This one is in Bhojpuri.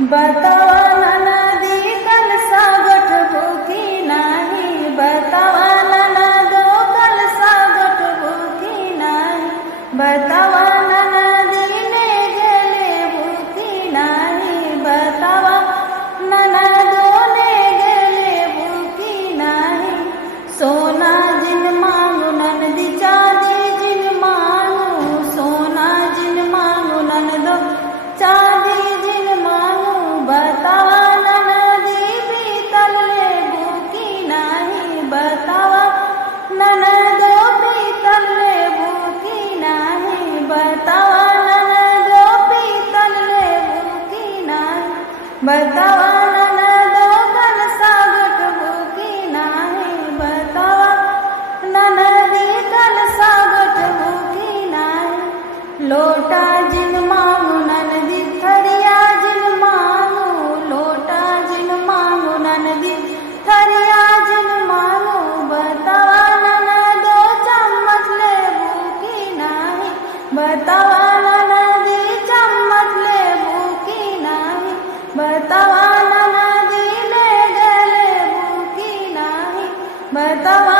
बतावा ननदी कल सागठ भूखी नाही, बतावा ननदो कल सागठ भूखी नाही, बतावा ननदी ने गेले भूखी नाही, बतावा ननदो ने गेले भूखी नाही। सोना जिन मांगू ननदी चांदी जिन मांगू, सोना जिन मांगू ननदो चांदी जिन मांगू, बतावा ननदी पीतल ले भूखी नाही, बतावा ननदो पीतल ले भूखी नाही, बतावा ननदो पीतल ले भूखी नाही, बतावा ननदो कल सागठ भूखी नाही, बतावा ननदी कल सागठ भूखी नाही। लोटा जिन मांगू ननदी थरिया जिन मांगू, लोटा जिन मांगू ननदी थरिया जिन मांगू, बतावा ननदो चम्मच ले भूखी नाही, बतावा ननदी चम्मच ले भूखी नाही, बतावा ननदी ले गले भूखी नाही, बतावा